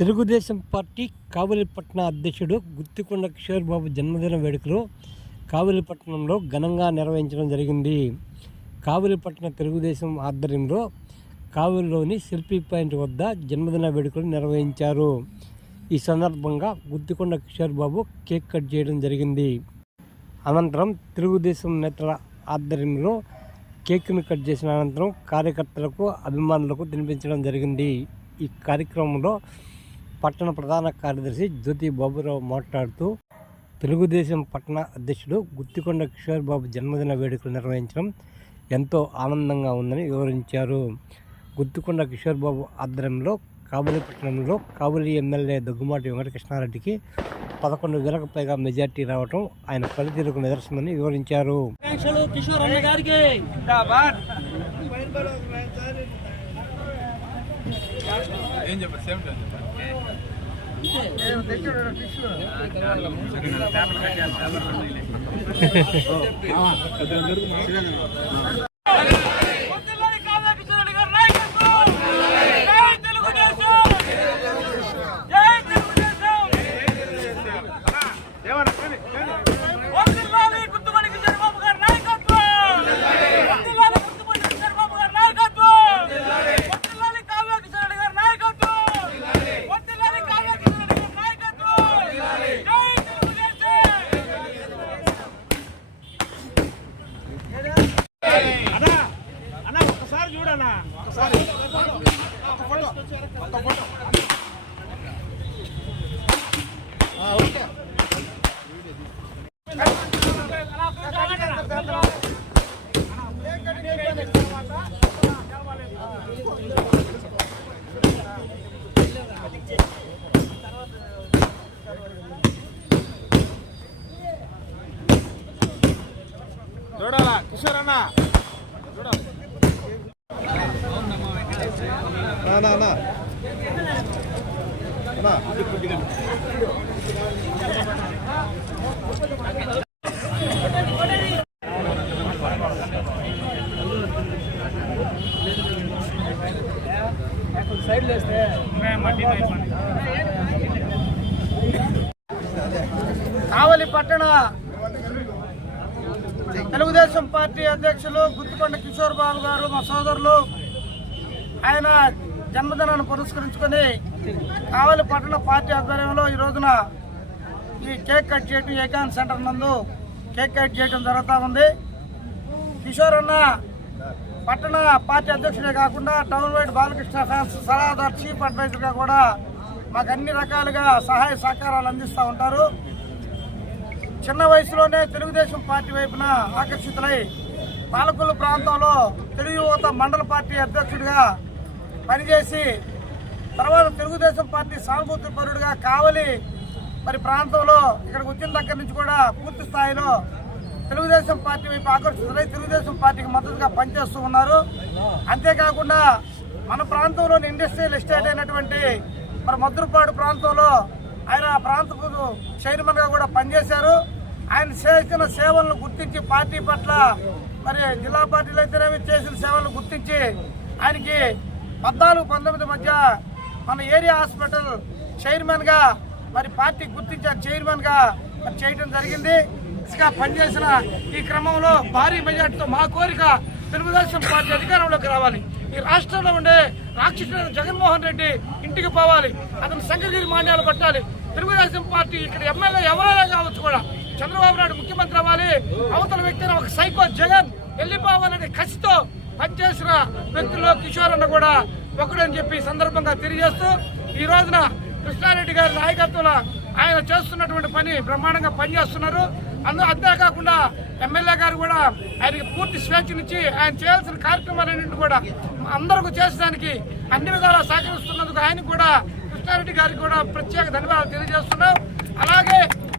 Telugu Desam party కావలిపట్న అధ్యక్షుడు గుత్తికొండ కిషోర్ బాబు జన్మదిన వేడుకలు కావలిపట్నంలో ఘనంగా నిర్వహించడం జరిగింది. కావలిపట్న తెలుగుదేశం ఆధ్వర్యంలో కావలిలోని శిల్పి పాయింట్ వద్ద జన్మదిన వేడుకలు నిర్వహించారు. ఈ సందర్భంగా గుత్తికొండ కిషోర్ బాబు కేక్ కట్ చేయడం జరిగింది. అనంతరం తెలుగుదేశం నేతల ఆధ్వర్యంలో కేక్ను కట్ చేసిన అనంతరం కార్యకర్తలకు అభిమానులకు తినిపించడం జరిగింది. ఈ కార్యక్రమంలో పట్టణ ప్రధాన కార్యదర్శి జ్యోతి బాబురావు మాట్లాడుతూ తెలుగుదేశం పట్టణ అధ్యక్షుడు గుత్తికొండ కిషోర్ బాబు జన్మదిన వేడుకలు నిర్వహించడం ఎంతో ఆనందంగా ఉందని వివరించారు. గుత్తికొండ కిషోర్ బాబు ఆధ్వర్యంలో కాబూలి పట్టణంలో కాబూలి ఎమ్మెల్యే దగ్గుమాటి వెంకటకృష్ణారెడ్డికి పదకొండు వేలకు పైగా మెజార్టీ రావటం ఆయన పనితీరుకు నిదర్శనమని వివరించారు ఆకాంక్షలు కిషోర్ అన్న గారికి ఏం చెప్పారు? సేమ్ టైం పొద్దున్నే కావ్య కిషోర్ అన్న గారి నాయకత్వం జై తెలుగుదేశం జై తెలుగుదేశం పొద్దున్నే గుర్తుపడి కిషోర్ బాబు గారి నాయకత్వం పొద్దున్నే గుర్తుపడి కిషోర్ బాబు గారి నాయకత్వం పొద్దున్నే కావ్య కిషోర్ అన్న గారి నాయకత్వం పొద్దున్నే కావ్య కిషోర్ అన్న గారి నాయకత్వం జై తెలుగుదేశం అన్న ఒక్కసారి చూడన్నా ఒకసారి చూడాలా కిషోర్ అన్న చూడాలి? అన్నా అన్నా అన్నా కావలి పట్టణ తెలుగుదేశం పార్టీ అధ్యక్షులు గుత్తుకొండ కిషోర్ బాబు గారు మా సోదరులు ఆయన జన్మదినాన్ని పురస్కరించుకొని కావలి పట్టణ పార్టీ ఆధ్వర్యంలో ఈ రోజున ఈ కేక్ కట్ చేయడం ఏకాంత్ సెంటర్ నందు కేక్ కట్ చేయడం జరుగుతూ ఉంది. కిషోర్ అన్న పట్టణ పార్టీ అధ్యక్షుడే కాకుండా టౌన్ వైడ్ బాలకృష్ణ ఫ్యాన్స్ సలహాదార్ చీఫ్ అడ్వైజర్గా కూడా మాకు అన్ని రకాలుగా సహాయ సహకారాలు అందిస్తూ ఉంటారు. చిన్న వయసులోనే తెలుగుదేశం పార్టీ వైపున ఆకర్షితులై పాలకొల్లు ప్రాంతంలో తెలుగు యువత మండల పార్టీ అధ్యక్షుడిగా పనిచేసి తర్వాత తెలుగుదేశం పార్టీ సానుభూతి పరుడుగా కావలి మరి ప్రాంతంలో ఇక్కడికి వచ్చిన దగ్గర నుంచి కూడా పూర్తి స్థాయిలో తెలుగుదేశం పార్టీ వైపు ఆకర్షితులై తెలుగుదేశం పార్టీకి మద్దతుగా పనిచేస్తూ ఉన్నారు. అంతేకాకుండా మన ప్రాంతంలోని ఇండస్ట్రియల్ ఎస్టేట్ అయినటువంటి మరి మద్రపాడు ప్రాంతంలో ఆయన ఆ ప్రాంతపు చైర్మన్గా కూడా పనిచేశారు. ఆయన చేసిన సేవలను గుర్తించి పార్టీ పట్ల మరి జిల్లా పార్టీలు అయితేనేమి చేసిన సేవలను గుర్తించి ఆయనకి పద్నాలుగు పంతొమ్మిది మధ్య మన ఏరియా హాస్పిటల్ చైర్మన్గా మరి పార్టీ గుర్తించారు చైర్మన్గా మరి చేయడం జరిగింది. పనిచేసిన ఈ క్రమంలో భారీ మెజార్టీతో మా కోరిక తెలుగుదేశం పార్టీ అధికారంలోకి రావాలి. ఈ రాష్ట్రంలో ఉండే రాక్షసుడు జగన్మోహన్ రెడ్డి ఇంటికి పోవాలి. అతను శంకరగిరి మాన్యాలు పట్టాలి తెలుగుదేశం పార్టీ ఇక్కడ ఎమ్మెల్యే ఎవరైనా కావచ్చు కూడా చంద్రబాబు నాయుడు ముఖ్యమంత్రి అవ్వాలి. అవతల వ్యక్తిని ఒక సైకో జగన్ వెళ్ళిపోవాలనే కసితో పనిచేసిన వ్యక్తుల్లో కిషోర్ అన్న కూడా ఒకడని చెప్పి సందర్భంగా తెలియజేస్తూ ఈ రోజున కృష్ణారెడ్డి గారి నాయకత్వంలో ఆయన చేస్తున్నటువంటి పని బ్రహ్మాండంగా పనిచేస్తున్నారు. అందు అంతేకాకుండా ఎమ్మెల్యే గారు కూడా ఆయనకి పూర్తి స్వేచ్ఛనిచ్చి ఆయన చేయాల్సిన కార్యక్రమాలన్నింటి కూడా అందరికీ చేసేదానికి అన్ని విధాలా సహకరిస్తున్నందుకు ఆయన కూడా కృష్ణారెడ్డి గారికి కూడా ప్రత్యేక ధన్యవాదాలు తెలియజేస్తున్నాం. అలాగే